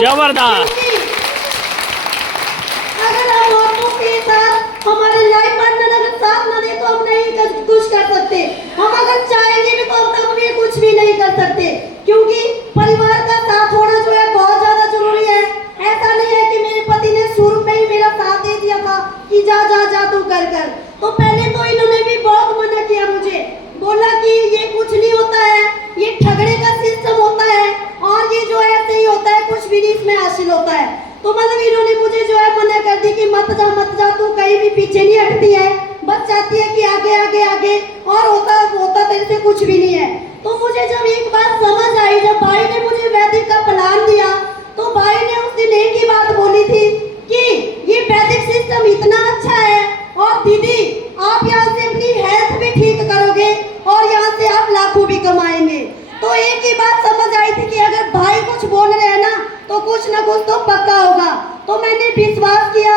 जबरदस्त। अगर हम औरतों के साथ हमारे लाइफ पार्टनर अगर साथ न दे तो हम नहीं कुछ कर सकते। हम अगर चाहेंगे भी तो हम तब भी कुछ भी नहीं कर सकते, क्योंकि परिवार का साथ होना जो है बहुत ज्यादा जरूरी है। ऐसा नहीं है कि मेरे पति ने शुरू में ही मेरा साथ दे दिया था कि जा जा जा तू कर कर। तो पहले तो इन्होंने भी बहुत मना किया मुझे, बोला कि ये कुछ नहीं होता है, ये ठगड़े का सिस्टम होता है और ये जो है ऐसे ही होता है, कुछ भी नहीं इसमें हासिल होता है। तो मतलब इन्होंने मुझे जो है मना कर दी कि मत जा तू कहीं भी पीछे नहीं हटती है, बस चाहती है कि आगे आगे आगे, और होता तेरे से कुछ भी नहीं है। तो मुझे जब एक बात समझ आई, जब भाई ने मुझे वैदिक का प्लान दिया, तो भाई ने उस दिन एक ही बात बोली थी कि ये वैदिक सिस्टम इतना अच्छा है और दीदी आप यहाँ से अपनी हेल्थ भी ठीक करोगे और यहाँ से आप लाखों भी कमाएंगे। तो एक ही बात समझ आई थी कि अगर भाई कुछ बोल रहे हैं ना तो कुछ ना कुछ तो पक्का होगा। तो मैंने विश्वास किया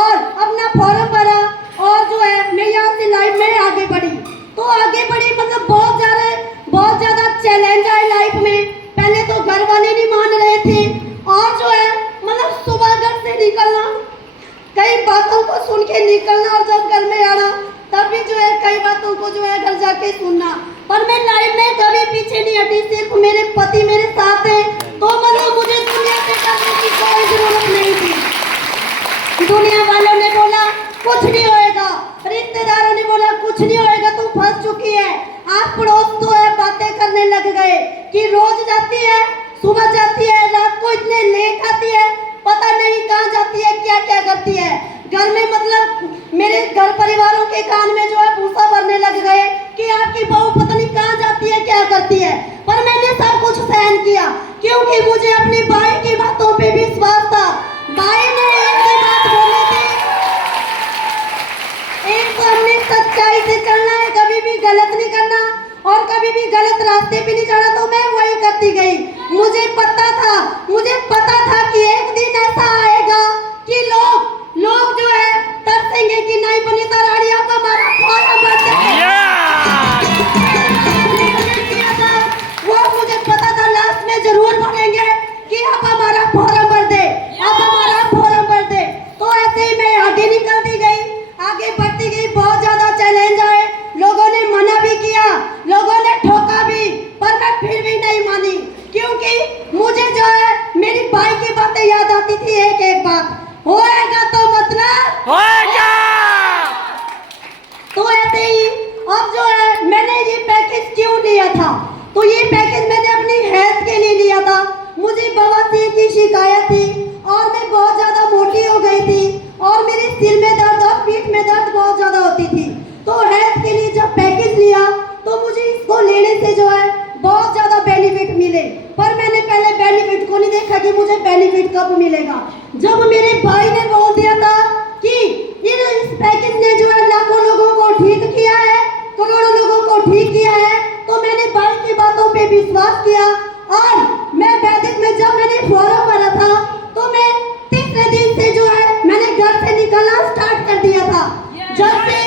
और अपना फॉर्म भरा और जो है मैं यहाँ से लाइफ में आगे बढ़ी। तो आगे बढ़ी मतलब बहुत ज्यादा चैलेंज आए लाइफ में। पहले तो घर वाले नहीं मान रहे थे और जो है मतलब सुबह घर से निकलना, कई बातों को सुन के निकलना और जब घर में आना तब भी जो है कई बातों को जो है घर जाके सुनना। पर मैं लाइफ में कभी पीछे नहीं हटी, सिर्फ मेरे पति मेरे साथ है। तो मतलब मुझे दुनिया से करने की कोई जरूरत नहीं थी। दुनिया वालों ने बोला कुछ नहीं होएगा, रिश्तेदारों ने बोला कुछ नहीं होएगा, तू फंस चुकी है। आप पड़ोस तो है बातें करने लग गए कि रोज जाती है, सुबह जाती है, रात को इतने लेट आती है, पता नहीं कहाँ जाती है, क्या क्या करती है। घर में मतलब मेरे घर परिवारों के कान में जो है भूसा भरने लग गए कि आपकी बहू पता नहीं कहाँ जाती है, क्या करती है। पर मैंने सब कुछ सहन किया क्योंकि मुझे अपनी भाई की बातों पे विश्वास था। भाई ने एक ही बात बोली थी, एक तो हमने सच्चाई से चलना है, कभी भी गलत नहीं करना और कभी भी गलत रास्ते पे नहीं जाना। तो मैं वही करती गई। मुझे पता था कि एक दिन ऐसा आएगा कि लोग जो है तरसेंगे कि नहीं बनीता रानी आप हमारा फॉर्म भर दे। वो मुझे पता था लास्ट में जरूर बोलेंगे कि आप हमारा फॉर्म भर दे, आप हमारा फॉर्म भर दे। तो ऐसे ही मैं आगे निकलती गई, आगे बढ़ती गई। बहुत ज्यादा चैलेंज आए तो ये पैकेज मैंने अपनी हेल्थ के लिए लिया था। मुझे बवासीर की शिकायत थी और मैं बहुत ज़्यादा मोटी हो गई थी और मेरे सिर में दर्द और पीठ में दर्द बहुत ज़्यादा होती थी। तो हेल्थ के लिए जब पैकेज लिया तो मुझे इसको लेने से जो है बहुत ज़्यादा बेनिफिट मिले, पर मैंने पहले बेनिफिट को नहीं देखा कि मुझे बेनिफिट कब मिलेगा। जब मेरे भाई ने बोल दिया था कि इस पैकेज ने जो है लाखों लोगों को ठीक किया है, करोड़ों लोगों को ठीक किया है, तो मैंने भाई की बातों पे विश्वास किया और मैं वैदिक में जब मैंने फॉर्म भरा था तो मैं तीसरे दिन से जो है मैंने घर से निकलना स्टार्ट कर दिया था। जब से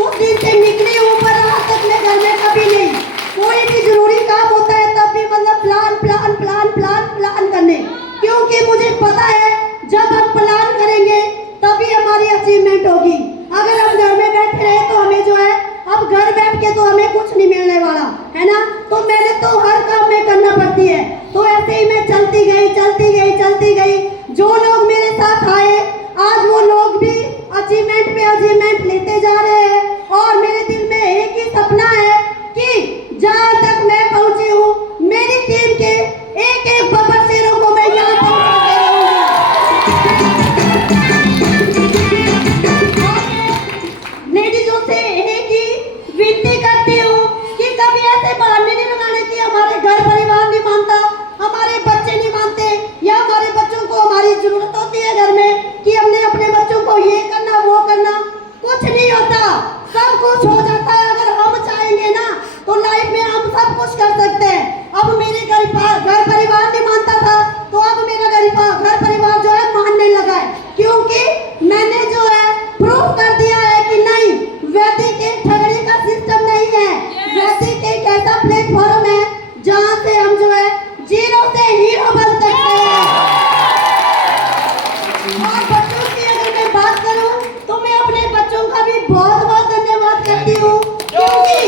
उस दिन से निकली हूँ पर आज तक मैं घर में कभी नहीं, कोई भी जरूरी काम होता है तब भी मतलब plan plan plan plan plan करने, क्योंकि मुझे पता है जब हम प्लान करेंगे तभी हमारी अचीवमेंट होगी। अगर हम घर में बैठे रहे तो हमें जो है अब घर बैठ के तो हमें कुछ नहीं मिलने वाला है ना, तो मैंने तो हर काम में करना पड़ती है। तो ऐसे ही मैं चलती गई चलती गई चलती गई। जो लोग मेरे साथ आए आज वो लोग भी अचीवमेंट पे अचीवमेंट लेते जा रहे हैं और मेरे दिल में एक ही सपना है कि जहाँ तक मैं पहुंची हूँ मेरी टीम के एक एक बब्बर शेरों को मैं यहाँ पहुँचाते रहूँगी। लेडीजों से एक ही विनती करती हूँ कि कभी ऐसे बहाने नहीं लगाने की हमारे घर परिवार नहीं मानता, हमारे बच्चे नहीं मानते या हमारे बच्चों को हमारी जरूरत होती है घर में कि हमने अपने बच्चों को ये करना वो करना। कुछ नहीं होता, सब कुछ हो जाता है अगर हम चाहेंगे ना तो लाइफ में हम सब कुछ कर सकते हैं। अब मेरे घर परिवार नहीं मानता था तो अब मेरा घर परिवार जो है मानने लगा है, क्योंकि मैंने जो है प्रूव कर दिया है कि नहीं, वैदिक एक ठगने का सिस्टम नहीं है। वैदिक एक ऐसा प्लेटफॉर्म है जहाँ से हम जो है जीरो से हीरो बन सकते हैं। और बच्चों की अगर मैं बात करूँ तो मैं अपने बच्चों का भी बहुत बहुत धन्यवाद करती हूँ, क्योंकि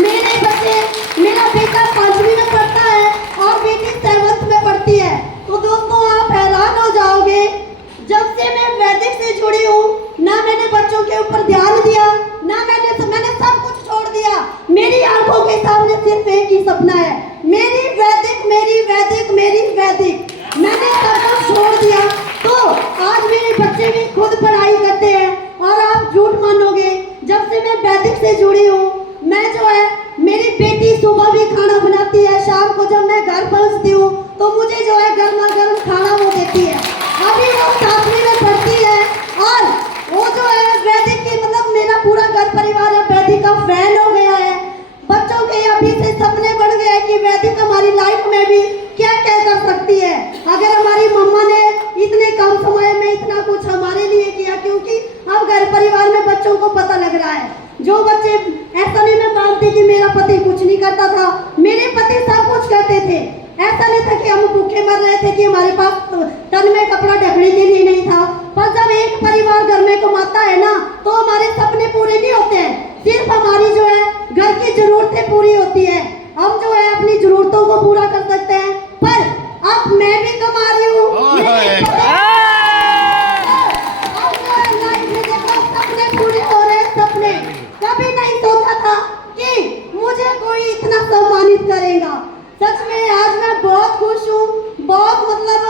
मेरे बच्चे, मेरा बेटा 5वीं में पढ़ता है और बेटी 7th में पढ़ती है। तो दोस्तों आप हैरान हो जाओगे, जब से मैं वैदिक से जुड़ी हूँ ना मैंने बच्चों के ऊपर ध्यान दिया ना मैंने सब कुछ छोड़ दिया। मेरी आंखों के सामने सिर्फ एक ही सपना है, मेरी वैदिक मेरी वैदिक मेरी वैदिक। मैंने सब कुछ छोड़ दिया तो आज मेरे बच्चे भी खुद पढ़ाई करते हैं। और आप झूठ मानोगे, जब से मैं वैदिक से जुड़ी हूँ मैं जो है मेरी बेटी सुबह भी खाना बनाती है, शाम को जब मैं घर पहुँचती हूँ तो मुझे जो है गर्मा गर्म खाना वो देती है। अभी वो 7वीं में पढ़ती है और वो जो है वैदिक की मतलब मेरा पूरा घर परिवार है वैदिक का फैन हो गया है। बच्चों के अभी से सपने बढ़ गए कि वैदिक हमारी लाइफ में भी क्या क्या कर सकती है। अगर हमारी मम्मा ने इतने कम समय में इतना कुछ हमारे लिए किया, क्योंकि अब घर परिवार में बच्चों को पता लग रहा है। जो बच्चे ऐसा नहीं मैं मानती कि मेरा पति कुछ नहीं करता था, मेरे पति सब कुछ करते थे। ऐसा नहीं था कि हम भूखे मर रहे थे कि हमारे पास तन में कपड़ा ढकने के लिए नहीं था। पर जब एक परिवार घर में कमाता है ना तो हमारे सपने पूरे नहीं होते हैं, सिर्फ हमारी जो है घर की जरूरतें पूरी होती है। हम जो है अपनी जरूरतों को पूरा कर सकते हैं। पर अब मैं भी कमा रही हूँ, सपने पूरे हो रहे हैं, सपने। कभी नहीं सोचा था कि मुझे कोई इतना सम्मानित करेगा। सच में आज मैं बहुत खुश हूँ, बहुत मतलब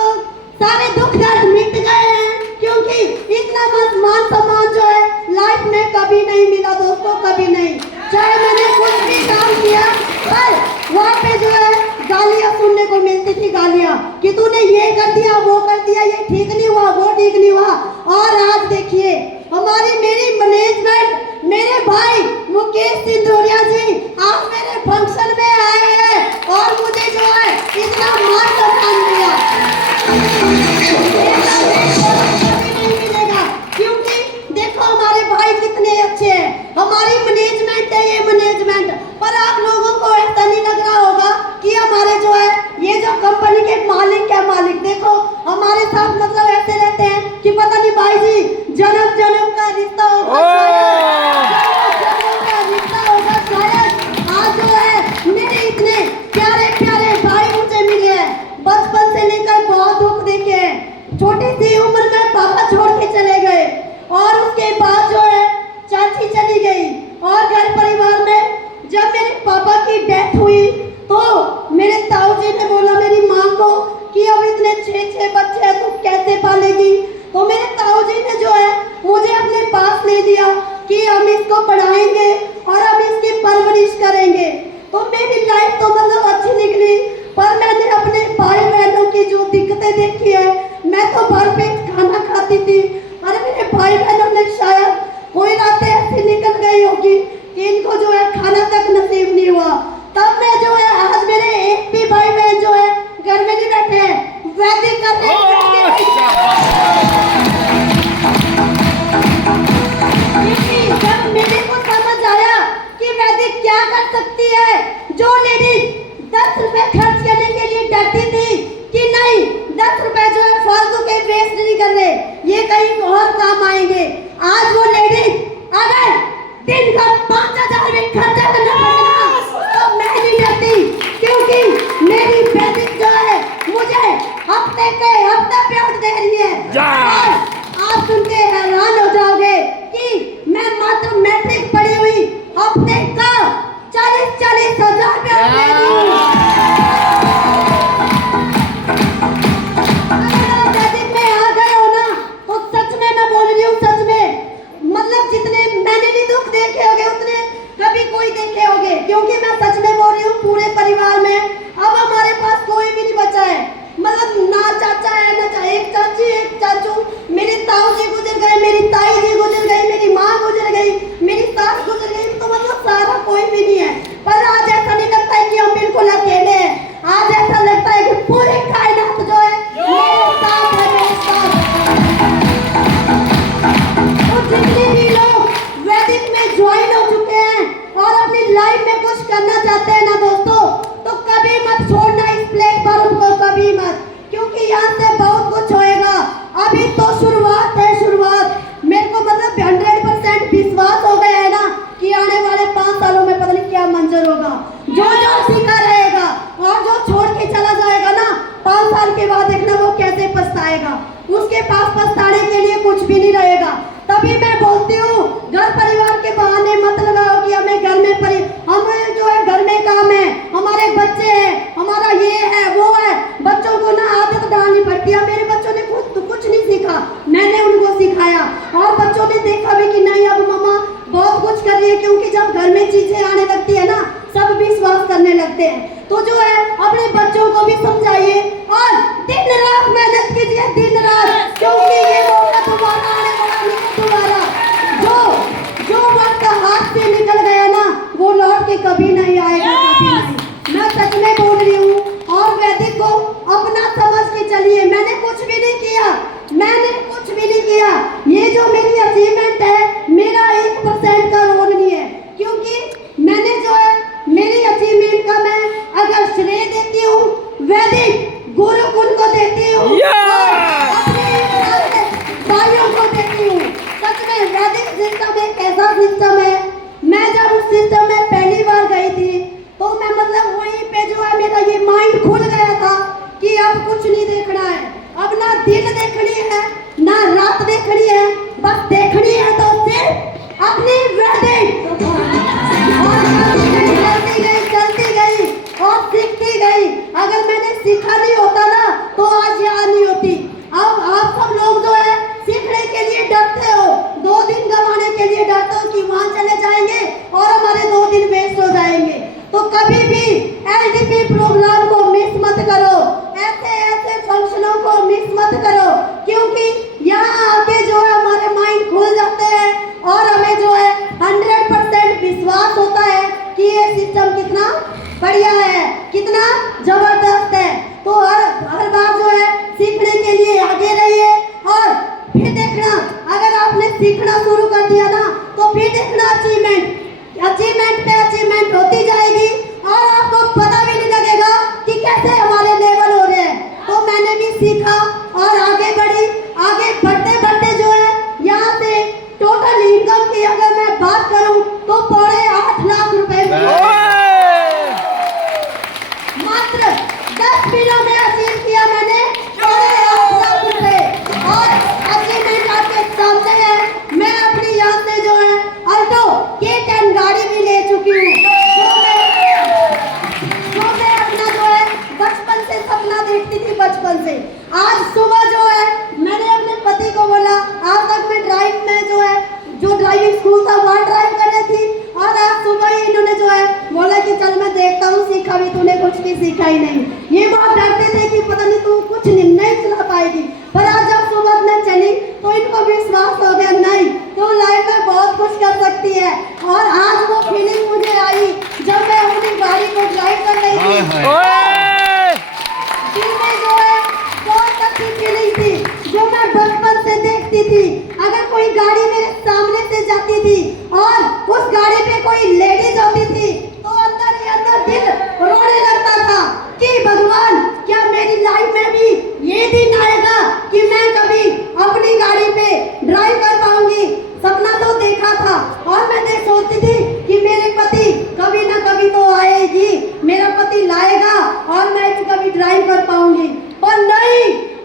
सारे दुख दर्द मिट गए हैं, क्योंकि इतना मान सम्मान जो है लाइफ में कभी नहीं मिला दोस्तों, कभी नहीं। चाहे मैंने कुछ भी काम किया पर वहाँ पे जो है गालियाँ सुनने को मिलती थी, गालियाँ कि तूने ये कर दिया वो कर दिया, ये ठीक नहीं हुआ वो ठीक नहीं हुआ। और आज देखिए हमारी मेरी मैनेजमेंट, मेरे भाई मुकेश सिंधोरिया जी आज मेरे फंक्शन में आए हैं और मुझे जो है इतना मान सम्मान दिया नहीं मिलेगा, क्योंकि देखो हमारे भाई कितने अच्छे हैं, हमारी मैनेजमेंट है ये मैनेजमेंट। पर आप लोगों को ऐसा नहीं लग रहा होगा कि हमारे जो है ये जो कंपनी के मालिक क्या मालिक देखो हमारे साथ मतलब ऐसे रहते हैं कि पता नहीं भाई जी जन्म जन्म का रिश्ता होगा। इसको पढ़ाएंगे और हम इसकी परवरिश करेंगे। तो मेरी लाइफ तो मतलब अच्छी निकली, पर मैंने अपने भाई बहनों की जो दिक्कतें देखी है, मैं तो भरपेट खाना खाती थी, और मेरे भाई बहनों ने शायद कोई रातें ऐसी निकल गई होगी कि इनको जो है खाना तक नसीब नहीं हुआ। तब मैं जो है आज मेरे एक भी भाई बहन जो है घर में नहीं बैठे हैं, वैदिक कर रहे हैं। जब मेरे को समझ आया कि वैदिक क्या कर सकती है, जो लेडीज 10 रुपए खर्च करने के लिए डरती थी कि नहीं 10 रुपए जो है फालतू के वेस्ट नहीं कर रहे, ये कहीं और काम आएंगे, आज वो लेडीज अगर दिन का 5000 में खर्चा करना पड़ेगा तो मैं नहीं डरती, क्योंकि मेरी वैदिक जो है मुझे हफ्ते पेमेंट दे रही है। आप सुन के हैरान हो जाओगे कि मैं मात्र मैट्रिक पढ़ी हुई हफ्ते का 40-40 हजार रुपया दे रही हूँ। अगर वैदिक में आ गए हो ना, तो सच में मैं बोल रही हूँ, सच में मतलब जितने मैंने भी दुख देखे होंगे उतने कभी कोई देखे होंगे, क्योंकि मैं सच में बोल रही हूँ, पूरे परिवार में अब हमारे पास कोई भी नहीं बचा है, मतलब ना चाचा है ना एक चाची एक चाचू, मेरी ताऊ जी गुजर गए, मेरी ताई जी गुजर गई, मेरी माँ गुजर गई, मेरी सास गुजर गई, तो मतलब सारा कोई भी नहीं है। पर आज ऐसा नहीं लगता है कि हम बिल्कुल अकेले हैं, आज ऐसा लगता है कि पूरी कायनात जो है मेरे साथ है, मेरे साथ। तो जितने भी लोग वैदिक में ज्वाइन हो चुके हैं और अपनी लाइफ में कुछ करना चाहते हैं ना दोस्तों, तो कभी मत छोड़ना इस प्लेटफॉर्म को, कभी मत, क्योंकि यहाँ से बहुत कुछ होएगा। अभी तो शुरुआत है, शुरुआत। मेरे को मतलब 100% विश्वास हो गया है ना कि आने वाले 5 सालों में पता नहीं क्या मंजर होगा। जो जो सीखा रहेगा और जो छोड़ के चला जाएगा ना, 5 साल के बाद देखना वो कैसे पछताएगा, उसके पास पछताने के लिए कुछ भी नहीं रहेगा। तभी मैं बोलती हूँ, घर परिवार के बहाने मत लगाओ कि हमें घर में हमें जो है घर में काम है, हमारे बच्चे हैं, हमारा ये है वो है। बच्चों को ना आदत डालनी पड़ती है। मेरे बच्चों ने कुछ नहीं सीखा, मैंने उनको सिखाया, और बच्चों ने देखा भी कि नहीं अब मम्मा बहुत कुछ कर रही है, क्योंकि जब घर में चीजें आने लगती है ना, सब विश्वास करने लगते हैं। तो जो है अपने बच्चों को भी समझाइए और दिन रात मेहनत कीजिए, दिन रात, क्योंकि ये मौका तुम्हारा आने वाला नहीं है, तुम्हारा। जो वक्त हाथ से निकल गया ना, वो लौट के कभी नहीं आएगा, कभी नहीं। मैं सच में बोल रही हूँ, और वैदिक को अपना समझ के चलिए। मैंने कुछ भी नहीं किया, मैंने कुछ भी नहीं किया। ये जो मेरी अचीवमेंट है, मेरा 1% का रोल नहीं है, क्योंकि मैंने जो है मेरी अचीवमेंट का मैं अगर श्रेय देती हूँ वैदिक गुरुकुल को देती हूँ, अपने भाइयों को देती हूँ। सच में वैदिक सिस्टम एक ऐसा सिस्टम है, मैं जब उस सिस्टम में पहली बार गई थी तो मैं मतलब वहीं पे जो है मेरा ये माइंड खुल गया था कि अब कुछ नहीं देखना है, अब ना दिन देखनी है ना रात देखनी है, बस देखनी है तो सिर्फ अपनी वैदिक। चलती गई और सीखती गई। अगर मैंने सीखा नहीं होता ना, तो आज यहाँ नहीं होती। अब आप सब लोग जो है सीखने के लिए डरते हो, 2 दिन गंवाने के लिए डरते हो कि वहाँ चले जाएंगे और हमारे 2 दिन वेस्ट हो जाएंगे। तो कभी भी एलडीपी प्रोग्राम को मिस मत करो, ऐसे फंक्शनों को मिस मत करो, क्योंकि यहाँ आके जो है हमारे माइंड खुल जाते हैं और हमें जो है 100% विश्वास होता है कि ये सिस्टम कितना बढ़िया है, कितना जबरदस्त है। तो हर बार जो है सीखने के लिए आगे रहिए, और फिर देखना अगर आपने सीखना शुरू कर दिया ना, तो फिर देखना अचीवमेंट पे अचीवमेंट होती जाएगी, और आपको पता भी नहीं लगेगा कि कैसे हमारे लेवल हो रहे हैं। तो मैंने भी सीखा और आगे बढ़ी। आगे बढ़ते बढ़ते जो है यहाँ से टोटल इनकम की अगर मैं बात करूँ तो 8.5 लाख रुपए मात्र ऊंचाई नहीं। ये बात डरते थे कि पता नहीं तू कुछ नहीं चला पाएगी, पर आज जब सुबह में चली तो इनको विश्वास हो गया नहीं तो लाइफ में बहुत कुछ कर सकती है। और आज वो फीलिंग मुझे आई जब मैं अपनी गाड़ी को ड्राइव कर रही थी, दिल में जो है बहुत अच्छी फीलिंग थी जो मैं बचपन से देखती थी। अगर कोई गाड़ी मेरे सामने से जाती थी और उस गाड़ी पे कोई लेडीज होती थी तो अंदर ही अंदर दिल रोने लगता था कि भगवान क्या मेरी लाइफ में भी ये दिन आएगा कि मैं कभी अपनी गाड़ी पे ड्राइव कर पाऊंगी। सपना तो देखा था और मैं देख सोचती थी कि मेरे पति कभी ना कभी तो आएगी, मेरा पति लाएगा और मैं कभी ड्राइव कर पाऊंगी, पर नहीं।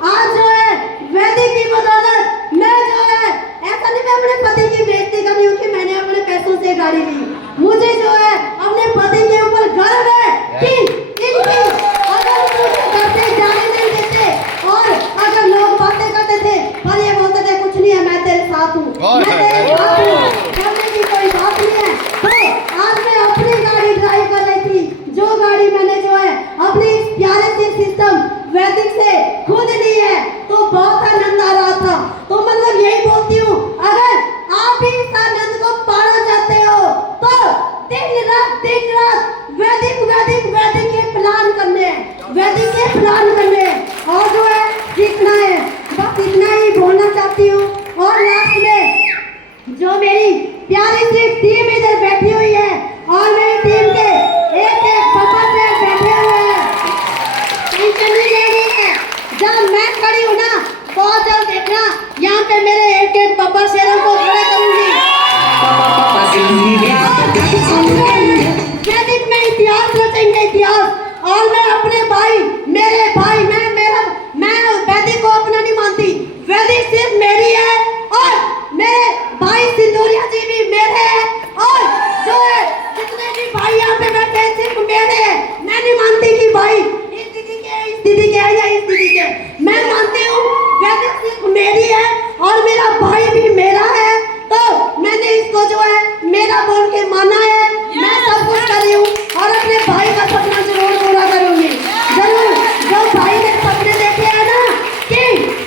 आज जो है वैदिक की बदौलत मैं जो है ऐसा नहीं मैं अपने पति की बेइज्जती कर रही हूँ कि मैंने अपने पैसों से गाड़ी ली। मुझे जो है अपने पति के ऊपर गर्व है कि इनकी अगर मुझे घर से जाने नहीं देते और अगर लोग बातें करते थे पर ये बोलते थे कुछ नहीं है मैं तेरे साथ हूँ, मैं तेरे साथ हूँ, करने की कोई बात नहीं है। तो आज मैं अपनी गाड़ी ड्राइव कर रही थी, जो गाड़ी मैंने जो है अपनी इस प्यारे से सिस्टम वैदिक से खुद ली है तो बहुत आनंद आ रहा था। तो मतलब यही बोलती हूँ अगर आप भी इस आनंद को पाना चाहते हो तो दिन रात वैदिक वैदिक वैदिक के प्लान करने हैं, वैदिक के प्लान करने हैं और जो है सीखना है। बस इतना ही बोलना चाहती हूँ। और लास्ट में जो मेरी प्यारी सी टीम इधर बैठी हुई है और मेरी टीम के एक एक पापा से बैठे हुए हैं, टेंशन नहीं लेनी है। जब मैं खड़ी हूँ ना बहुत जल्द देखना यहाँ पे मेरे एक एक बब्बर शेरों को खड़े करूंगी। वैदिक में इतिहास रचेंगे इतिहास। और मैं अपने भाई मेरे भाई मैं वैदिक को अपना नहीं मानती, वैदिक सिर्फ मेरी है और मेरे भाई सिंदूरिया जी भी मेरे हैं और जो है जितने भी भाई यहाँ पे बैठे हैं सिर्फ मेरे हैं। मैं नहीं मानती कि भाई इस दीदी के या इस दीदी के, मैं मानती हूँ वैदिक सिर्फ मेरी है और मेरा भाई भी मेरा है। तो मैंने इसको जो है मेरा बोल के माना है, मैं सब कुछ कर रही हूँ और अपने भाई का सपना जरूर पूरा करूंगी, जरूर। जो भाई ने सपने देखे हैं ना कि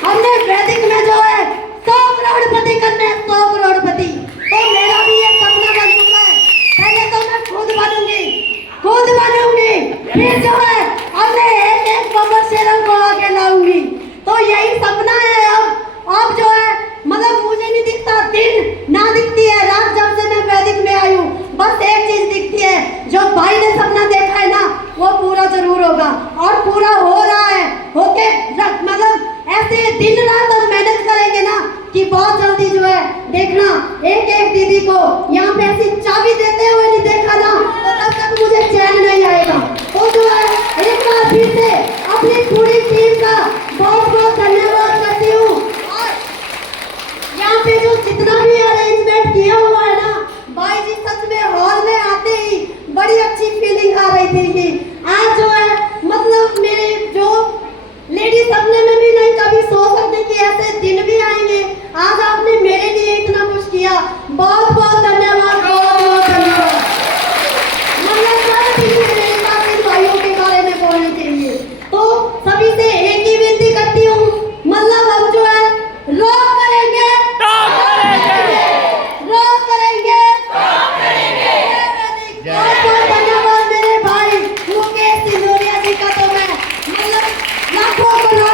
हमने वैदिक में जो है 100 करोड़पति करने 100 करोड़पति, तो मेरा भी ये सपना बन चुका है। पहले तो मैं खुद बनूंगी, फिर जो है अपने एक एक बब्बर शेरों को आगे लाऊंगी। तो यही सपना है। अब जो है मतलब मुझे नहीं दिखता दिन ना दिखती है रात जब से मैं वैदिक में आई हूँ, बस एक चीज दिखती है जो भाई ने सपना देखा है ना वो पूरा जरूर होगा और पूरा हो रहा है। होके मतलब ऐसे दिन रात हम मेहनत करेंगे ना कि बहुत जल्दी जो है देखना एक एक दीदी को यहाँ पे ऐसी चाबी देते हुए